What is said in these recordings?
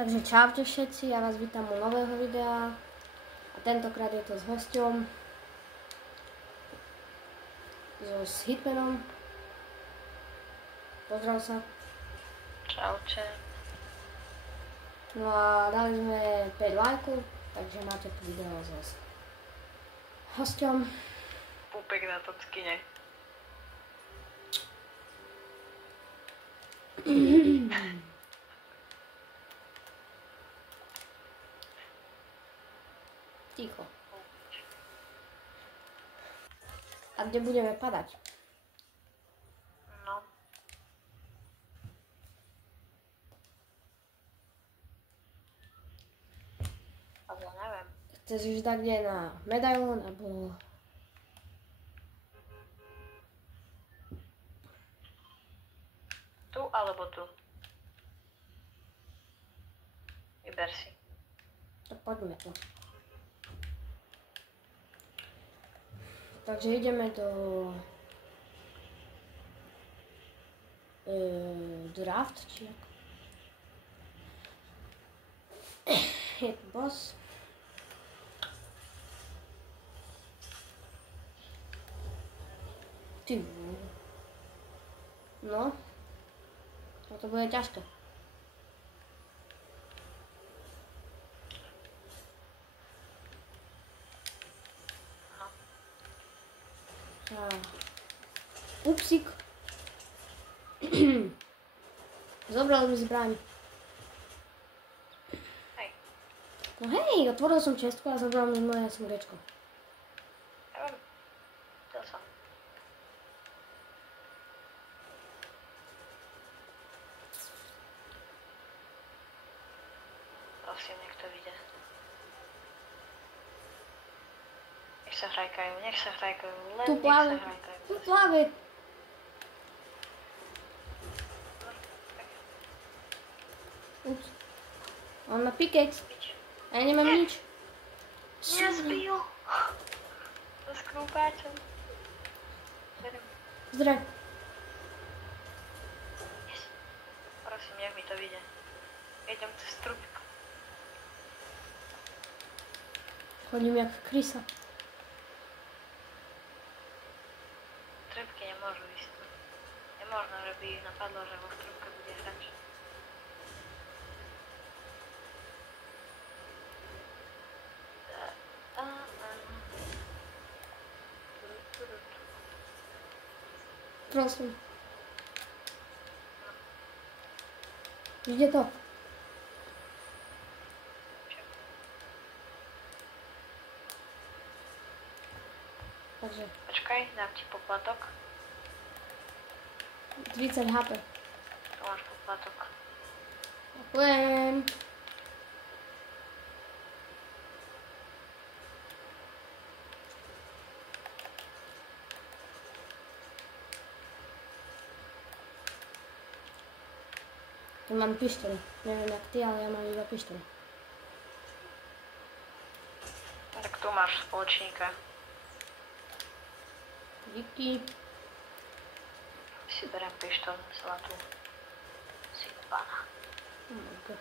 Takže čaute všetci, ja vás vítam u nového videa a tentokrát je to s hosťom, s Hitmanom. Pozdrav sa. Čaute. No a dali sme 5 lajkov, takže máte tu video s hosťom. Púpek na tockine. Ticho. A kde budeme padať? No. Ale neviem. Chceš ísť tak kde na medailón, alebo... Tu alebo tu? Vyber si. Tak poďme to. Takže ideme do draft, či ako? Je tu boss. Ty. No. To bude ťažké. Upsík. Zobral mi zbraň. Hej. No hej, otvoril som čestku a zobral mi moje smrečko. Neviem. Chcel som. Prosím, nech to vyjde. Nech sa hrajkajú, len Tu nech sa pláve. hrajkajú. Tu pláve. Ups. On má pickaxe. A ja nemám nič. Mňa zbil. So skrúpáčom. Zdrav. Yes. Prosím, nech mi to vyjde. Idem cez trubku. Chodím jak krysa. Trubky nemôžu ísť. Nemožno, že by ich napadlo, že vo trubke bude hrač. Prosím. Kde to? Takže Počkaj, dám ti poplatok. 30 HP. Tu máš poplatok. Ďakujem. Tu mám pištoľ. Neviem jak ty, ale ja mám iba pištoľ. Tak tu máš spoločníka. Díky. Si berem pištol, zlatú. Si pána. Okay.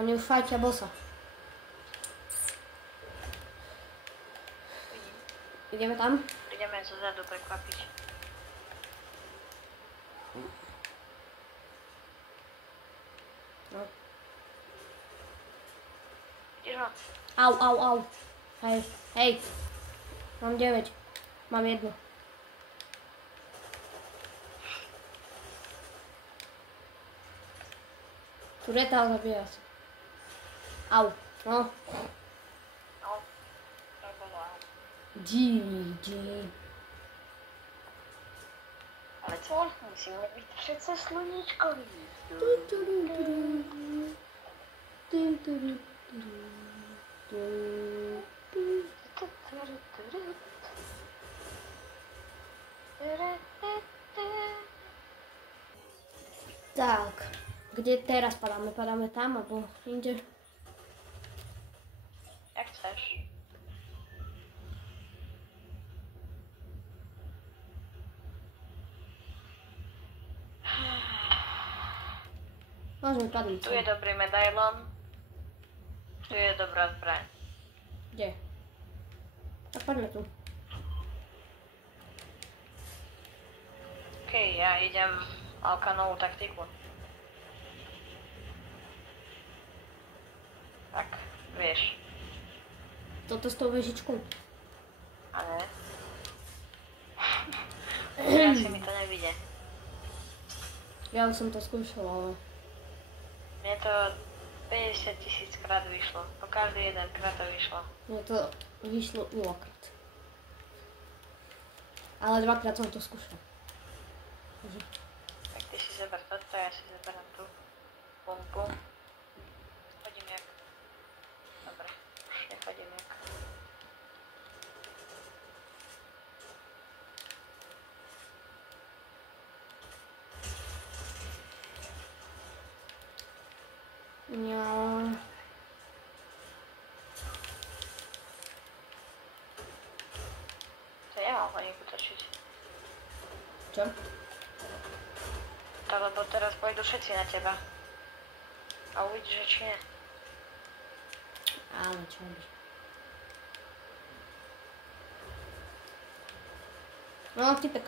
Oni už fajčia bossa. Ideme tam? Ideme zozadu prekvapiť. No. Vidíš ho? Au. Hej. Mám 9. Mám 1. Tureta ho zabíja asi. Au. No. No. To bolo áno. GG. Ale co? Musíme byť přece sluníčkový. Tak, kde teraz padáme? Padáme tam alebo inde? Jak chceš. No Môžeme padnúť. Tu je dobrý medailon. Tu je dobrá zbraň. Kde? Tak poďme tu. OK, ja idem Alkanovú taktiku. Tak, vieš. Toto s tou vežičkou. A ne? Asi mi to nevíde. Ja už som to skúšal, ale... Mne to 50 000 krát vyšlo. Po každý jeden krát to vyšlo. Mne to vyšlo 0-krát. Ale 2-krát som to skúšal. Tak ty si zober toto, ja si zoberám tú pumpu. Chodím jak... Dobre, už nechodím jak... Ja... To ja mám ho nepotočiť. Čo? To lebo teraz pôjdu všetci na teba. A uvidíš, že či nie. Ale čo robíš? No, typek.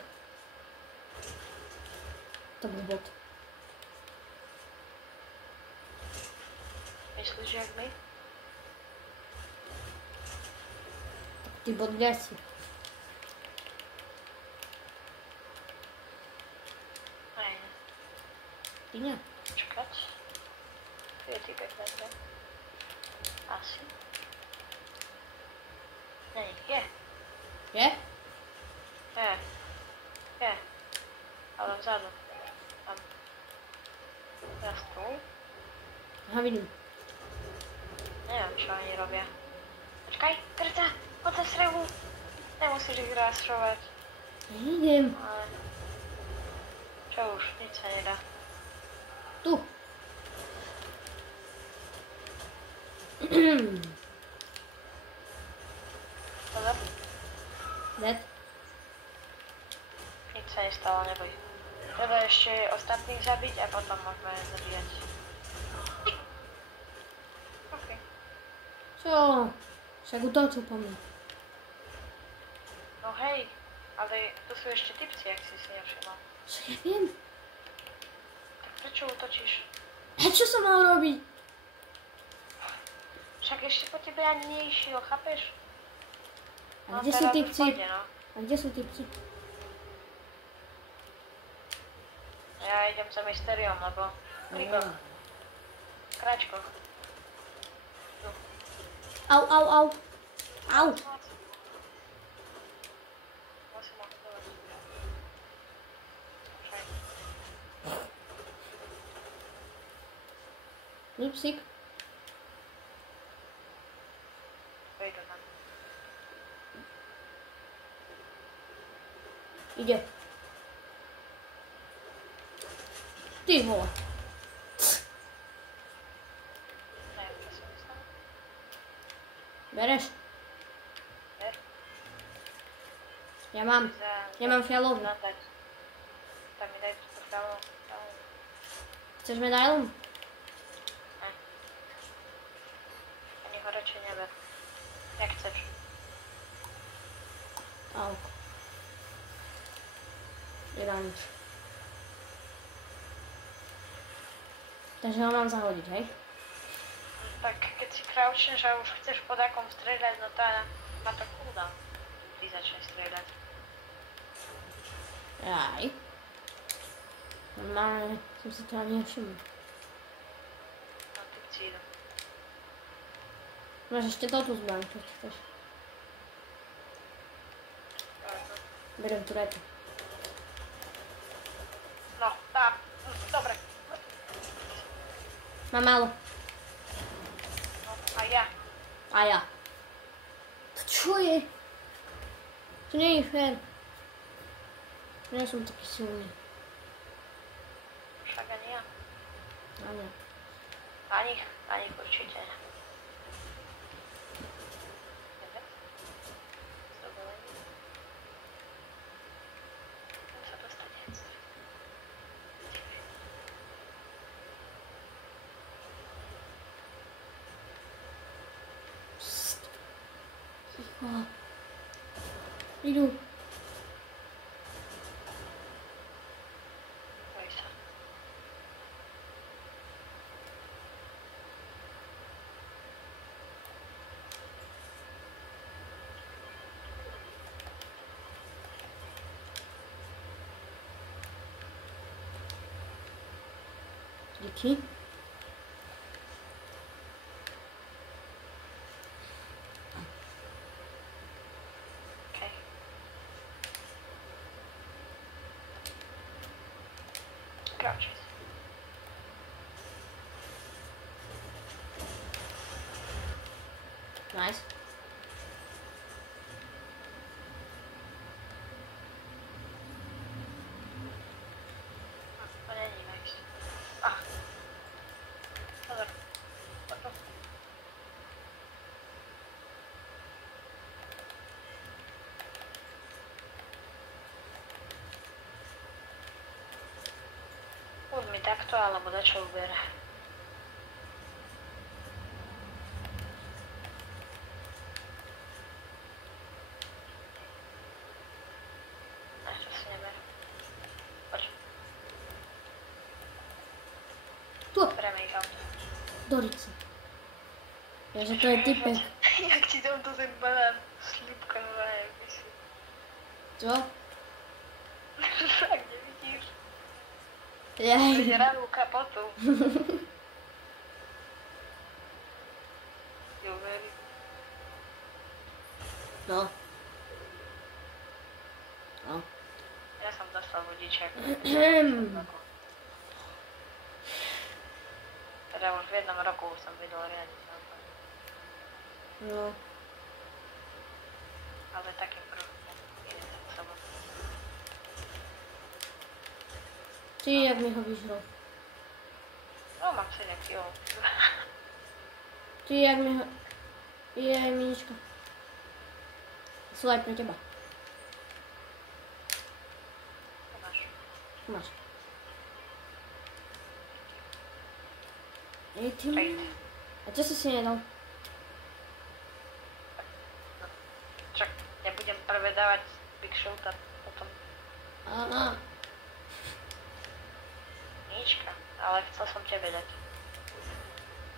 To bol bot. Myslíš, jak my? Tak ty bot kde si? Aj, Ty nie. počkať. Tu je typek vedľa. Asi. Nie, je. Je? Je. Ale vzadu. Tam. Teraz tu. Aha, vidím. Neviem, čo oni robia. Počkaj, Greta, poď na strehu. Nemusíš ich rastrovať. Idem. Ale... Čo už, nič sa nedá. Tu. Pozor, Dead. nič sa nestalo, neboj. Treba ešte ostatných zabiť a potom môžeme zabíjať. OK. Čo? Však utočil po mne. No hej, ale tu sú ešte typci, ak si nevšimol. Čo ja viem? Tak prečo útočíš? A čo som mal robiť? Však ešte po tebe ani neišiel, chápeš? A kde sú teraz už typci? pôjde, no. A kde sú typci? Ja idem za Mysteriom, lebo... Riko, kráčko. Tu. Au, au, au. Au. Musím ho hodovať. Však. Lipsik. Vejdu tam. Ide. Ty vole. Neviem, čo som myslel. Bereš? Ver. Ja mám. Ja mám fialovú. Nadať. Tam mi daj túto fialovú. Chceš medailum? Ne. Ani ho radšej neber. Jak chceš. Au. Nedá nič. Takže ho mám zahodiť, hej? Tak keď si crouchneš a už chceš pod akom strieľať, no to má to cooldown. Ty začne strieľať. Aj. Normálne som si to ani nevšimol. No ty cíl. Máš ešte toto zbraň, keď chceš. Beriem tu retu. No, tá. Dobre. Mám málo. No, a ja. A ja. To čo je? To nie je fér. Ja som taký silný. Však ani ja. Áno. Ani určite. Dobre. Zdovolenie. Chcem sa dostať hec. Idú. Boj sa. Díky. Okej. Crouches. Nice. To není nice. Ah. Pozor. Pozor. Buď mi takto, alebo dačo ubere. Ešte si neberem. Poď. Tu. Bereme ich auto. Dorica. Ja, že to je typek. Jak ti dám to ten banán? Slípka nová, jak by si. Čo? Fakt nevidíš. Jej. Príde ránu kapotu. Jo, verí. No. No. Ja som dostal vodičák. Teda už v jednom roku som vedel riadiť auto. No. Ale takým trochu iným spôsobom. Ty, jak mi ho vyžral. No, mám 7 kg. Ty, jak mi ho... Jej, Minička. Sú aj pre teba. To máš. Máš. Ej, ty... Fejt. A čo si nedal? Čak, nebudem prvé dávať Big Shot a potom Aha. nička. Ale chcel som tebe dať.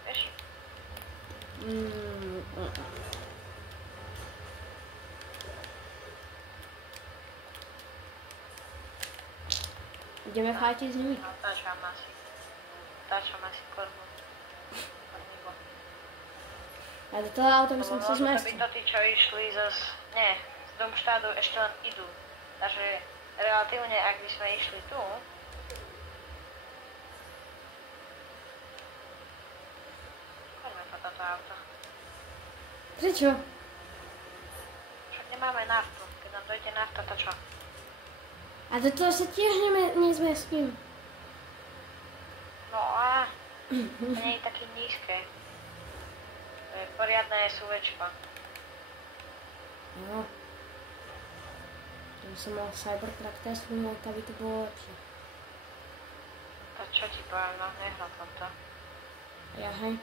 Vieš? Ideme fajtiť s nimi. No, táčam asi kormu. Kormivo. A do toho auta by som Lebo sa možno zmestil. by to tí, čo išli z Domštádu ešte len idú. Takže relatívne, ak by sme išli tu, poďme po toto auto. Prečo? Však nemáme naftu. Keď nám dojde nafta, to čo? A do toho sa tiež nezmestím. No a to nie je také nízke. To je poriadne SUVčko. No. Keby som mal Cybertruck Teslu, tak by to bolo lepšie. To čo ti poviem, no nehral som to. Ja, hej.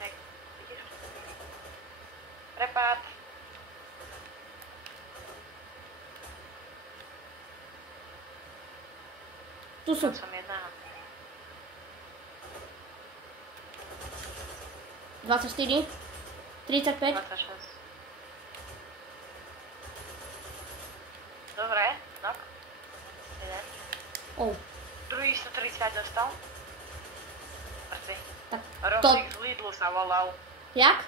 Hej, vidíš? Prepad. Tu sú. Som jedného. 24. 35. 26. Dobre, no. Jeden. Oh. Druhý 130 dostal. Mŕtvy. Tak Rohlík z Lidlu sa volal. Jak?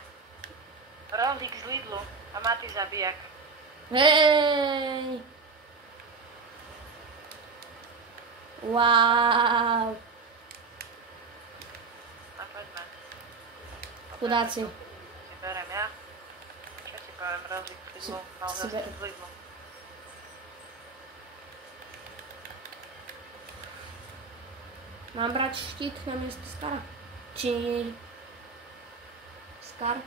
Rohlík z Lidlu a Maty zabijak. Hej. Wow. A poďme. Chudáci. Si berem ja. Čo si poviem, Rohlík z Lidlu. Mal Si zase ber- z Lidlu. Mám brať štít na miesto Skara? Či... Skar?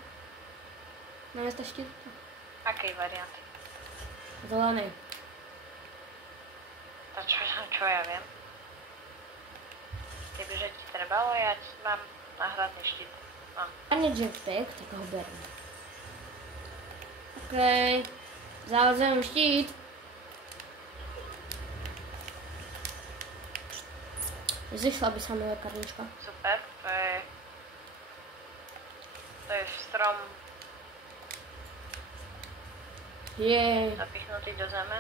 Na miesto štítu? Akej varianty? Zelenej. To čo ja viem. Kebyže ti trebalo, ja mám náhradný štít. No. A nie jetpack, tak ho beriem. Okej. Zavadzujem štít. Zišla by sa mi lekárnička. Super, to je strom Jej. zapichnutý do zeme.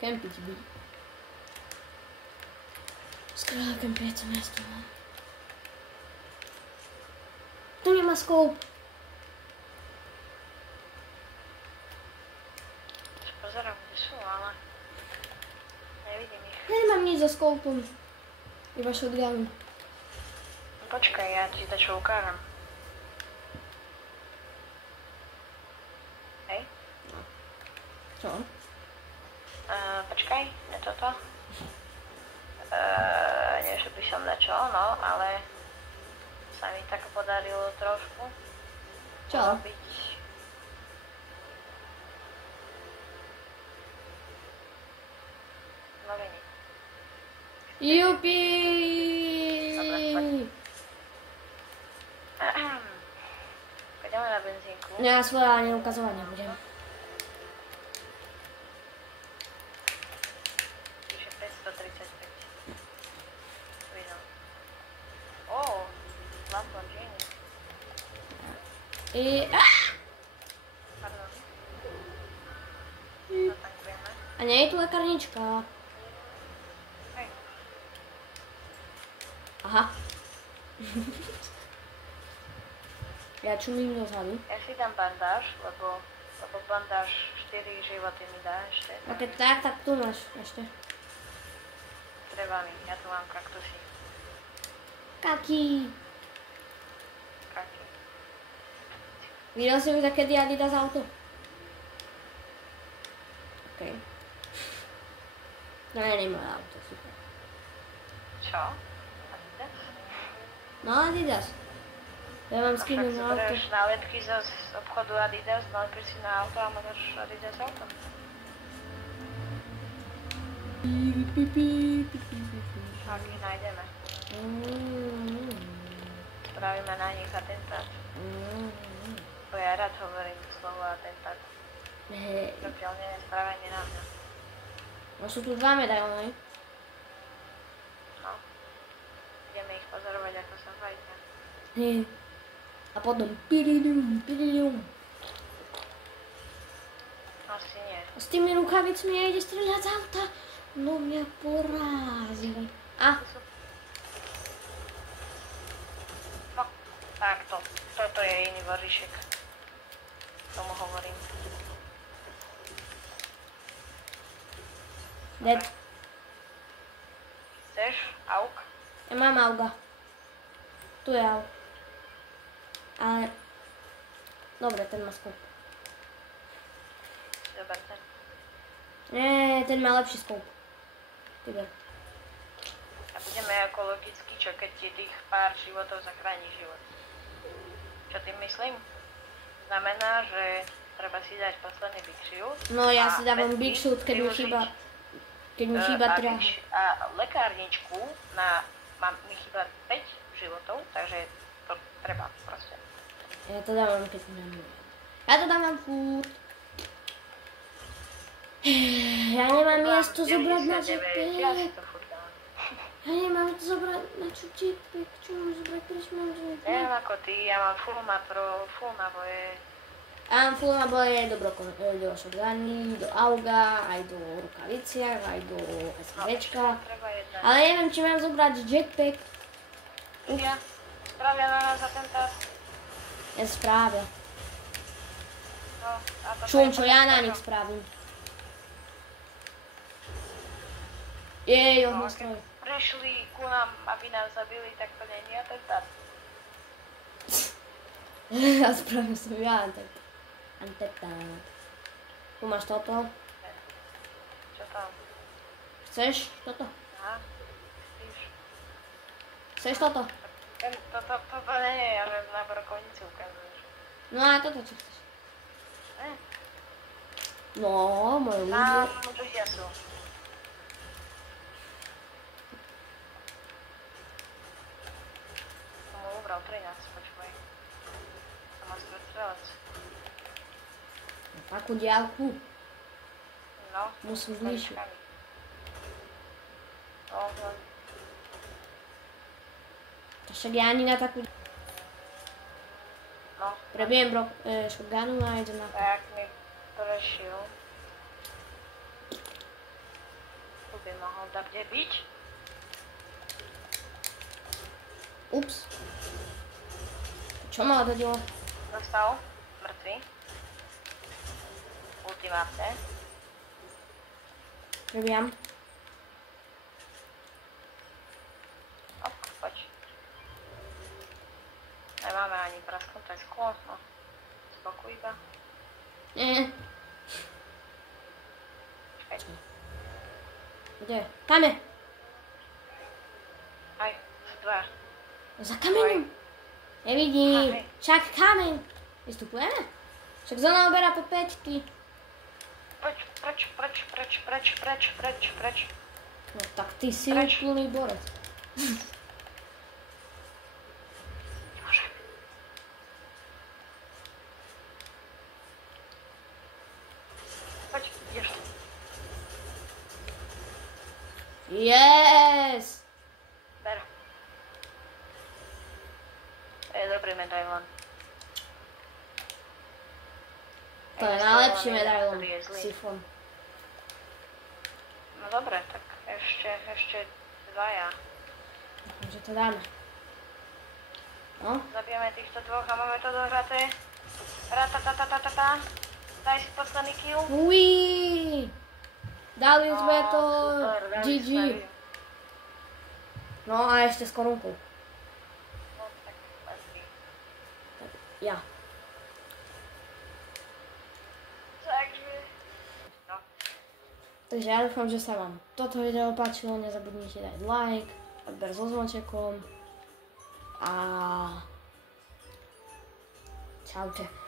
Kempiť by. Skvelé kempiace miesto. Tu nemá skoup. Pozerám, kde sú, ale nevidím ich. Ja nemám nič so skoupom. Iba shotgun. Počkaj, ja ti dačo ukážem. Hej? Čo? Počkaj, je toto? Nie, že by som dačo, no, ale sa mi tak podarilo trošku Čo? urobiť. Noviny. Jupi! Dobre, poď. Pôjdeme na benzínku. Ja svoje ani ukazovať nebudem. Píše 535. Vidno. Lamborghini. Pardon. Zatankujeme. A nie je tu lekárnička. Hej. Aha. Ja čumím do zadu. Ja si dám bandáž, lebo bandáž 4 životy mi dá ešte. A keď tak tu máš ešte. Treba mi, ja tu mám kaktusy. Kaký. Kaky. Videl si už také Adidas auto? OK. No ja nemám auto, super. Čo? Adidas? No Adidas. Ja mám A však skinu si na auto. bereš nálepky z obchodu Adidas, nalepíš si na auto a máš Adidas auto. Ak ich nájdeme. Spravíme na nich atentát. Bo ja rád hovorím slovo atentát. Hej. Dokiaľ nie je správanie na mňa. No sú tu 2 medailony. No. Ideme ich pozorovať, ako sa fajta. Hej. A potom piridium. Asi nie. A s tými rukavicmi ja ide strieľať z auta. No mňa porázili. A, No, takto. Toto je iný varíšek. Tomu hovorím. dead. Chceš? Auk? Ja mám auga. Tu je aug. Ale... Dobre, ten má skop. Zober ten. Nie, ten má lepší skop. Tyber. A budeme ako logicky, čo keď ti tých pár životov zachráni život. Čo tým myslím? Znamená, že treba si dať posledný big shield. No ja si dávam medzi big shoot, keď mi využiť, chýba... Keď mi chýba 3. a lekárničku mi chýba 5 životov, takže to treba proste. Ja to dávam, keď mi dám. Ja to dávam furt. Ja nemám miesto zobrať na 99, ja si jetpack. to furt dám. Ja nemám to zobrať na jetpack. Čo mám zobrať, prečo mám jetpack? Neviem ako ty, ja mám full naboje. Ja mám full naboje do shotguny, do auga, aj do rukaviciach, aj do SVčka. Treba jedna. Ale neviem, či mám zobrať jetpack. Ja, spravia na nás atentát. Ja správia. No, a to Čujem, čo ja na nich spravím. Jej, No, on keď stroj. prišli ku nám, aby nás zabili, tak to nie je atentát. Ja spravil som ja antetát. Tu máš toto. Čo tam? Chceš toto? Aha, spíš. Chceš toto? Toto nie je, ja viem, na brokovnici ukazuješ. No a toto čo chceš? Ne? No, moje Tam ľudia. ľudia sú. Som mu ubral 13, počúvaj. Som ma stretol Akú diaľku? No, Musím zvýšiť. No, Však ja ani na takú... no. Prebijem shotgunu a idem na... Tak mi prešiel. Tu by mohol dať kde byť. Ups. Čo ma odhodilo? Dostal. Mŕtvy. Ultimátne. Prebijam. Poď. Nemáme ani prasknuté sklo, no. Z boku iba. Nie. Čakaj. Kde? Tam je. Aj, sú dva. Za kameňom. Nevidím. Však kameň. Vystupujeme? Však zóna oberá po 5. Preč. No tak ty si Preč. úplný borec. Nemôžem. Poď, ideš. Yes! Ber. To je dobrý medailon. To je najlepší Medailon, medailon. ktorý je zlý. Sifon. No dobre, tak ešte dvaja. Dúfam, že to dáme. No, Zabijeme týchto dvoch a máme to dohraté. Ratatatatata. Daj si posledný kill. uí! Dali sme to. Super, dali GG. sme. No a ešte s korunkou. No tak, asi. Ja. Takže... No. Takže ja dúfam, že sa vám toto video páčilo. Nezabudnite dať like, odber so zvončekom. A čaute.